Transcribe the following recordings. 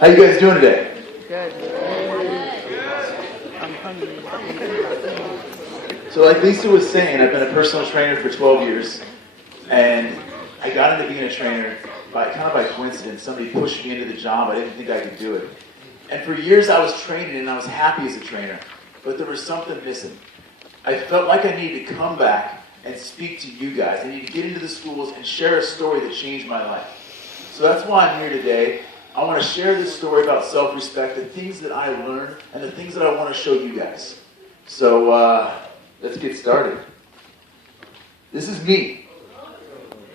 How you guys doing today? Good. I'm hungry. So like Lisa was saying, I've been a personal trainer for 12 years, and I got into being a trainer kind of by coincidence. Somebody pushed me into the job. I didn't think I could do it. And for years I was training and I was happy as a trainer, but there was something missing. I felt like I needed to come back and speak to you guys. I need to get into the schools and share a story that changed my life. So that's why I'm here today. I want to share this story about self-respect, the things that I learned, and the things that I want to show you guys. So let's get started. This is me.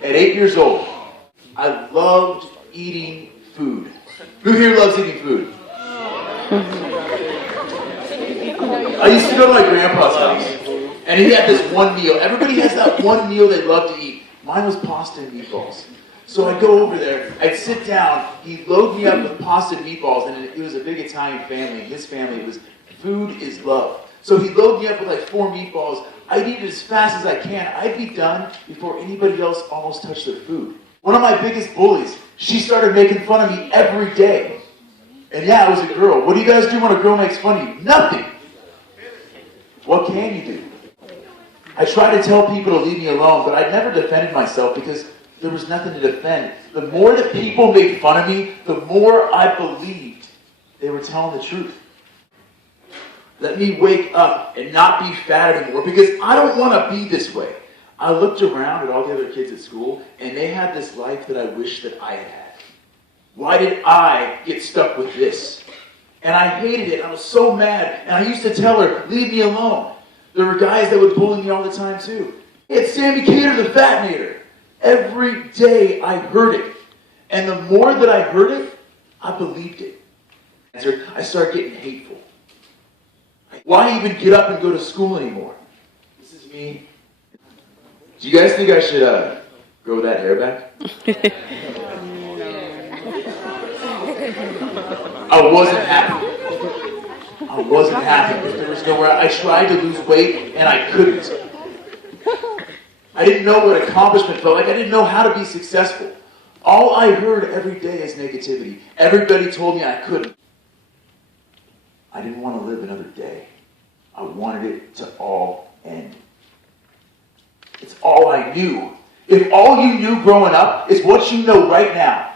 At 8 years old, I loved eating food. Who here loves eating food? I used to go to my grandpa's house, and he had this one meal. Everybody has that one meal they love to eat. Mine was pasta and meatballs. So I'd go over there, I'd sit down, he'd load me up with pasta and meatballs, and it was a big Italian family. In his family, it was food is love. So he'd load me up with like 4 meatballs. I'd eat it as fast as I can. I'd be done before anybody else almost touched their food. One of my biggest bullies, she started making fun of me every day. And yeah, I was a girl. What do you guys do when a girl makes fun of you? Nothing. What can you do? I tried to tell people to leave me alone, but I never defended myself because there was nothing to defend. The more that people made fun of me, the more I believed they were telling the truth. Let me wake up and not be fat anymore because I don't want to be this way. I looked around at all the other kids at school and they had this life that I wish that I had. Why did I get stuck with this? And I hated it. I was so mad. And I used to tell her, leave me alone. There were guys that would bully me all the time too. It's Sami, Kader the Fatnator. Every day I heard it. And the more that I heard it, I believed it. I started getting hateful. Why even get up and go to school anymore? This is me. Do you guys think I should grow that hair back? I wasn't happy. I wasn't happy because there was nowhere. I tried to lose weight and I couldn't. I didn't know what accomplishment felt like. I didn't know how to be successful. All I heard every day is negativity. Everybody told me I couldn't. I didn't want to live another day. I wanted it to all end. It's all I knew. If all you knew growing up is what you know right now,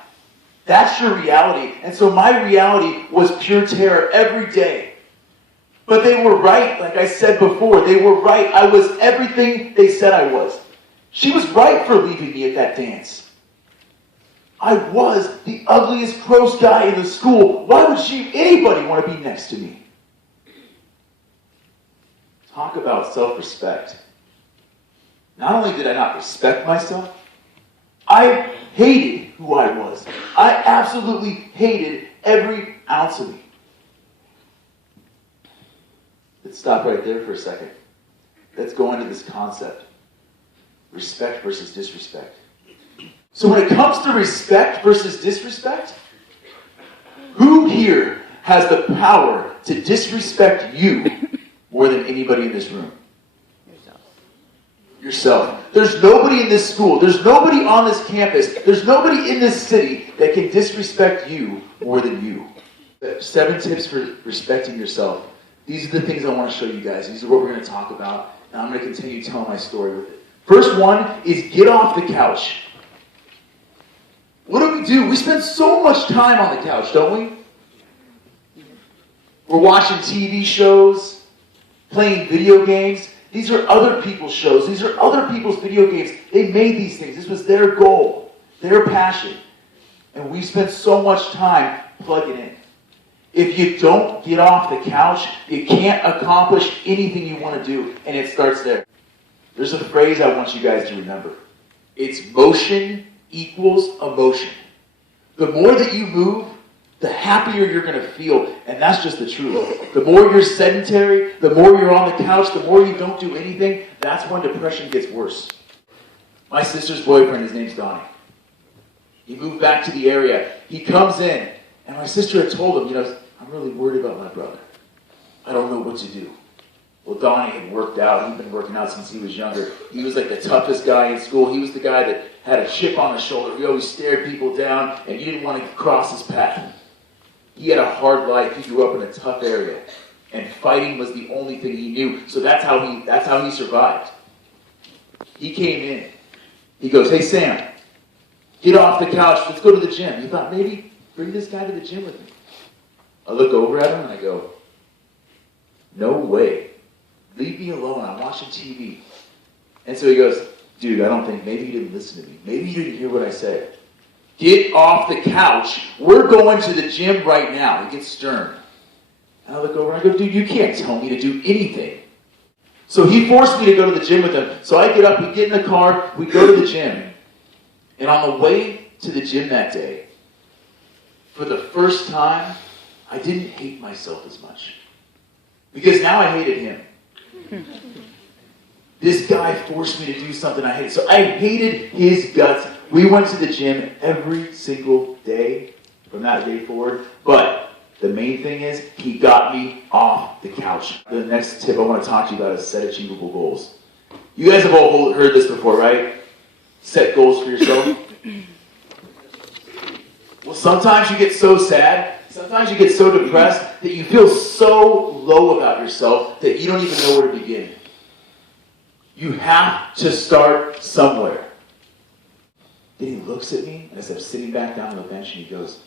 that's your reality. And so my reality was pure terror every day. But they were right, like I said before. They were right. I was everything they said I was. She was right for leaving me at that dance. I was the ugliest, gross guy in the school. Why would anybody want to be next to me? Talk about self-respect. Not only did I not respect myself, I hated who I was. I absolutely hated every ounce of me. Let's stop right there for a second. Let's go into this concept. Respect versus disrespect. So when it comes to respect versus disrespect, who here has the power to disrespect you more than anybody in this room? Yourself. There's nobody in this school, there's nobody on this campus, there's nobody in this city that can disrespect you more than you. 7 tips for respecting yourself. These are the things I want to show you guys. These are what we're going to talk about, and I'm going to continue telling my story with it. First one is get off the couch. What do? We spend so much time on the couch, don't we? We're watching TV shows, playing video games. These are other people's shows. These are other people's video games. They made these things. This was their goal, their passion. And we spend so much time plugging in. If you don't get off the couch, you can't accomplish anything you want to do. And it starts there. There's a phrase I want you guys to remember. It's motion equals emotion. The more that you move, the happier you're going to feel. And that's just the truth. The more you're sedentary, the more you're on the couch, the more you don't do anything, that's when depression gets worse. My sister's boyfriend, his name's Donnie. He moved back to the area. He comes in, and my sister had told him, I'm really worried about my brother. I don't know what to do. Well, Donnie had worked out. He'd been working out since he was younger. He was like the toughest guy in school. He was the guy that had a chip on his shoulder. He always stared people down, and you didn't want to cross his path. He had a hard life. He grew up in a tough area. And fighting was the only thing he knew. So that's how he survived. He came in. He goes, "Hey, Sam, get off the couch. Let's go to the gym." He thought, maybe bring this guy to the gym with me. I look over at him and I go, "No way. Leave me alone. I'm watching TV." And so he goes, "Dude, I don't think, maybe you didn't listen to me. Maybe you didn't hear what I said. Get off the couch. We're going to the gym right now." He gets stern. And I look over and I go, "Dude, you can't tell me to do anything." So he forced me to go to the gym with him. So I get up, we get in the car, we go to the gym. And on the way to the gym that day, for the first time, I didn't hate myself as much. Because now I hated him. This guy forced me to do something I hated. So I hated his guts. We went to the gym every single day from that day forward. But the main thing is, he got me off the couch. The next tip I want to talk to you about is set achievable goals. You guys have all heard this before, right? Set goals for yourself. Well, sometimes you get so sad, sometimes you get so depressed that you feel so low about yourself that you don't even know where to begin. You have to start somewhere. Then he looks at me as I'm sitting back down on the bench and he goes,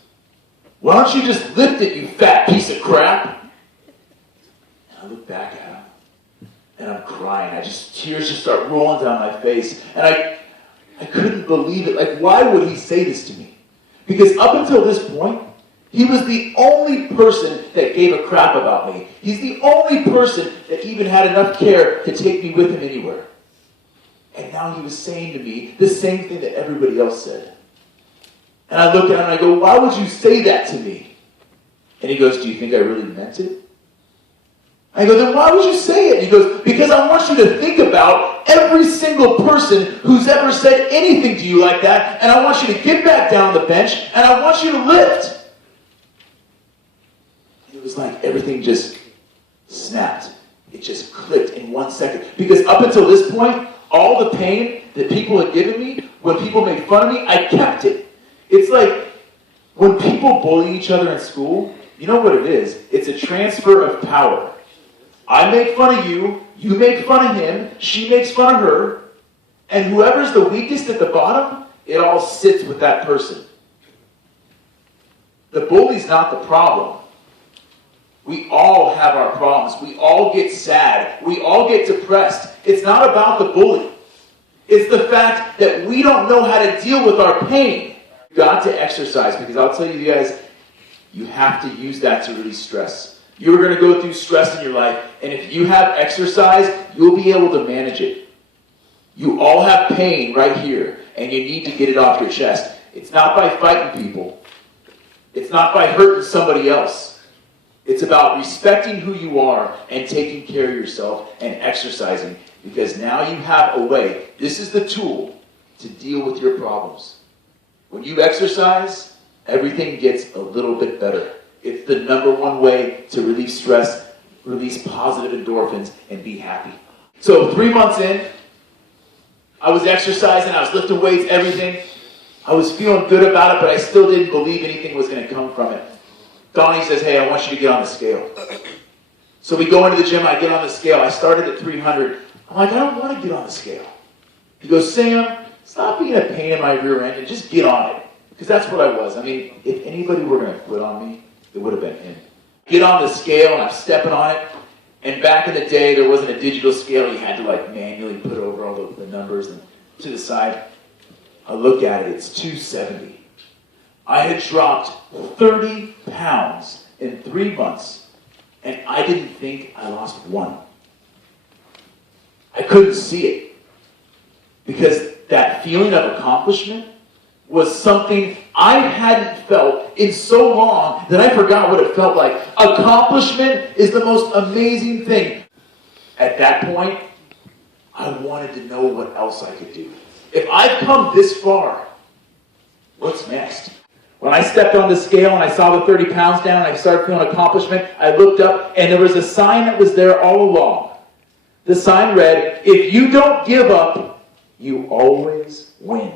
"Why don't you just lift it, you fat piece of crap?" And I look back at him and I'm crying. Tears just start rolling down my face. And I couldn't believe it. Like, why would he say this to me? Because up until this point, he was the only person that gave a crap about me. He's the only person that even had enough care to take me with him anywhere. And now he was saying to me the same thing that everybody else said. And I look at him and I go, "Why would you say that to me?" And he goes, "Do you think I really meant it?" I go, "Then why would you say it?" He goes, "Because I want you to think about every single person who's ever said anything to you like that, and I want you to get back down on the bench, and I want you to lift." It was like everything just snapped. It just clicked in 1 second. Because up until this point, all the pain that people had given me, when people made fun of me, I kept it. It's like when people bully each other in school, you know what it is? It's a transfer of power. I make fun of you, you make fun of him, she makes fun of her, and whoever's the weakest at the bottom, it all sits with that person. The bully's not the problem. We all have our problems. We all get sad. We all get depressed. It's not about the bully. It's the fact that we don't know how to deal with our pain. You've got to exercise, because I'll tell you guys, you have to use that to release stress. You're going to go through stress in your life, and if you have exercise, you'll be able to manage it. You all have pain right here, and you need to get it off your chest. It's not by fighting people. It's not by hurting somebody else. It's about respecting who you are and taking care of yourself and exercising, because now you have a way. This is the tool to deal with your problems. When you exercise, everything gets a little bit better. It's the #1 way to release stress, release positive endorphins, and be happy. So 3 months in, I was exercising, I was lifting weights, everything. I was feeling good about it, but I still didn't believe anything was going to come from it. Donnie says, "Hey, I want you to get on the scale." So we go into the gym, I get on the scale. I started at 300. I'm like, "I don't want to get on the scale." He goes, "Sam, stop being a pain in my rear end and just get on it." Because that's what I was. I mean, if anybody were going to quit on me, it would have been him. Get on the scale, and I'm stepping on it. And back in the day, there wasn't a digital scale. You had to manually put over all the numbers and to the side. I look at it, it's 270. I had dropped 30 pounds in 3 months, and I didn't think I lost 1. I couldn't see it, because that feeling of accomplishment was something I hadn't felt in so long that I forgot what it felt like. Accomplishment is the most amazing thing. At that point, I wanted to know what else I could do. If I've come this far, what's next? When I stepped on the scale and I saw the 30 pounds down and I started feeling accomplishment, I looked up and there was a sign that was there all along. The sign read, "If you don't give up, you always win."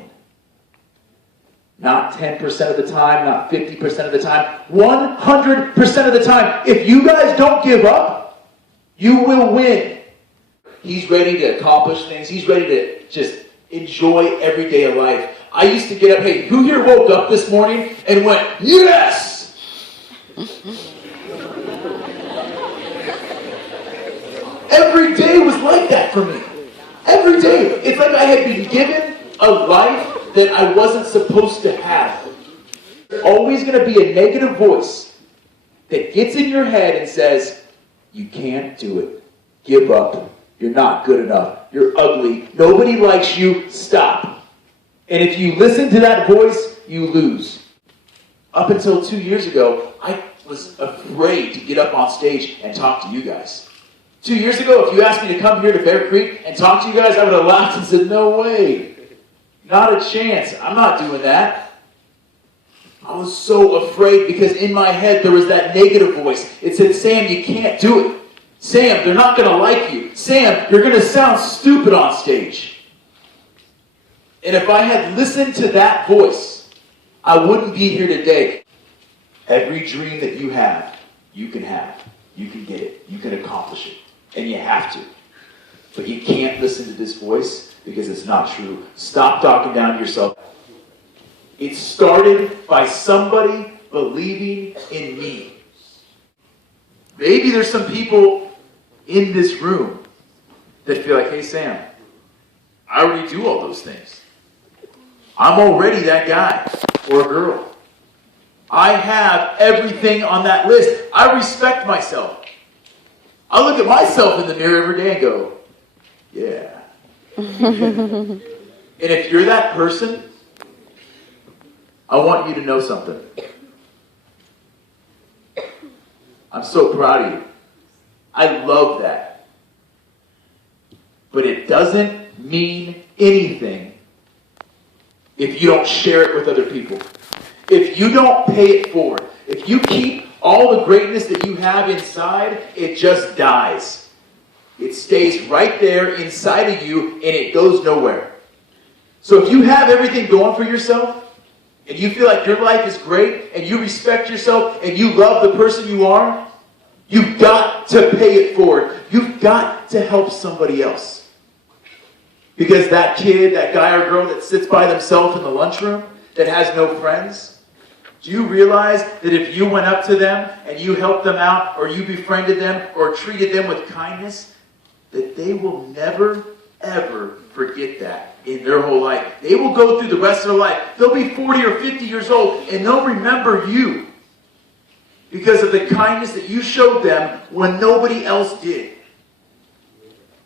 Not 10% of the time, not 50% of the time, 100% of the time. If you guys don't give up, you will win. He's ready to accomplish things. He's ready to just enjoy every day of life. I used to get up, hey, who here woke up this morning and went, yes! Every day was like that for me. Every day. It's like I had been given a life that I wasn't supposed to have. There's always going to be a negative voice that gets in your head and says, you can't do it. Give up. You're not good enough. You're ugly. Nobody likes you. Stop. And if you listen to that voice, you lose. Up until 2 years ago, I was afraid to get up on stage and talk to you guys. 2 years ago, if you asked me to come here to Bear Creek and talk to you guys, I would have laughed and said, no way. Not a chance. I'm not doing that. I was so afraid because in my head there was that negative voice. It said, Sam, you can't do it. Sam, they're not going to like you. Sam, you're going to sound stupid on stage. And if I had listened to that voice, I wouldn't be here today. Every dream that you have. You can get it. You can accomplish it. And you have to. But you can't listen to this voice because it's not true. Stop talking down to yourself. It started by somebody believing in me. Maybe there's some people in this room that feel like, hey, Sam, I already do all those things. I'm already that guy or girl. I have everything on that list. I respect myself. I look at myself in the mirror every day and go, yeah. And if you're that person, I want you to know something. I'm so proud of you. I love that. But it doesn't mean anything if you don't share it with other people. If you don't pay it forward. If you keep all the greatness that you have inside, it just dies. It stays right there inside of you and it goes nowhere. So if you have everything going for yourself and you feel like your life is great and you respect yourself and you love the person you are, you've got to pay it forward. You've got to help somebody else. Because that kid, that guy or girl that sits by themselves in the lunchroom that has no friends, do you realize that if you went up to them and you helped them out or you befriended them or treated them with kindness, that they will never, ever forget that in their whole life. They will go through the rest of their life. They'll be 40 or 50 years old and they'll remember you because of the kindness that you showed them when nobody else did.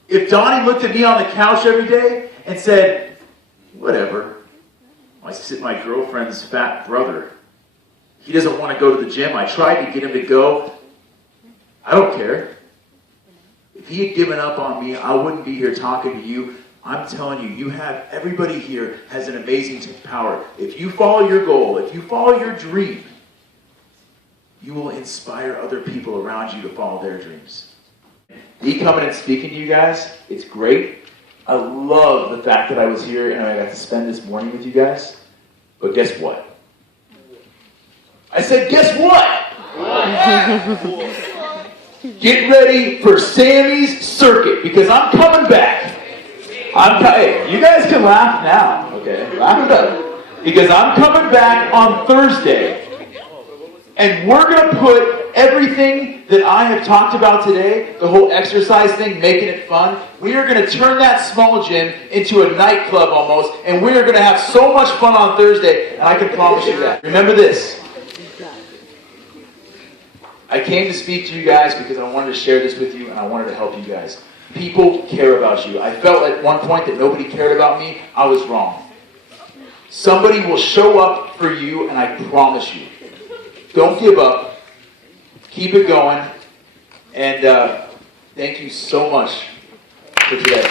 If Donnie looked at me on the couch every day and said, whatever, I sit my girlfriend's fat brother. He doesn't want to go to the gym. I tried to get him to go. I don't care. If he had given up on me, I wouldn't be here talking to you. I'm telling you, everybody here has an amazing power. If you follow your goal, if you follow your dream, you will inspire other people around you to follow their dreams. Me coming and speaking to you guys, it's great. I love the fact that I was here and I got to spend this morning with you guys. But guess what? I said, guess what? Get ready for Sammy's circuit because I'm coming back. Hey, you guys can laugh now, okay? Laugh it up. Because I'm coming back on Thursday. And we're going to put everything that I have talked about today, the whole exercise thing, making it fun, we are going to turn that small gym into a nightclub almost, and we are going to have so much fun on Thursday, and I can promise you that. Remember this. I came to speak to you guys because I wanted to share this with you, and I wanted to help you guys. People care about you. I felt at one point that nobody cared about me. I was wrong. Somebody will show up for you, and I promise you. Don't give up. Keep it going. And thank you so much for today.